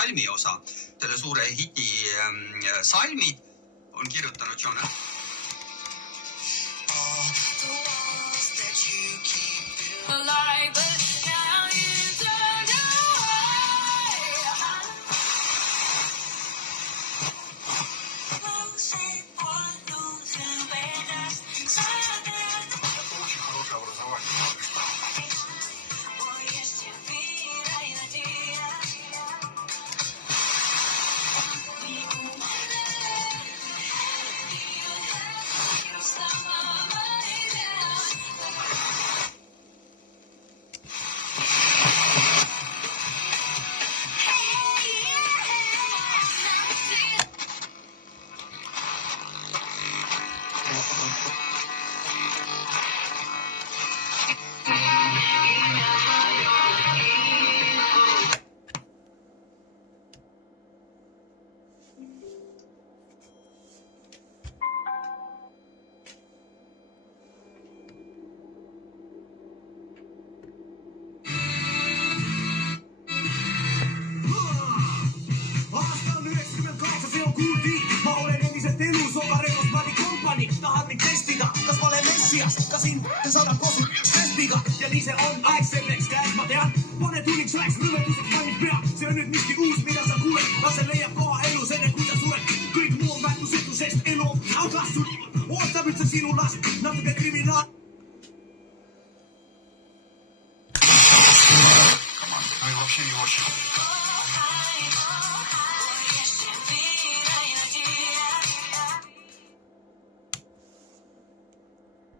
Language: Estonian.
salmiosa, selle suure hiti salmid on kirjutanud John. Tahan mind testida, kas ma olen messias, kas siin saadab kosu testiga ja nii see on aeg selleks käes, ma tean. Pane tunniks ajaks rõvetuseks valmis pea, see on nüüd miski uus, mida sa kuuled. Las see leiab koha elus enne kui sa sured. Kõik muu on väärtusetu, sest elu on agastud. Ootab üldse sinu last, natuke kriminaal. Come on, I вообще не очень.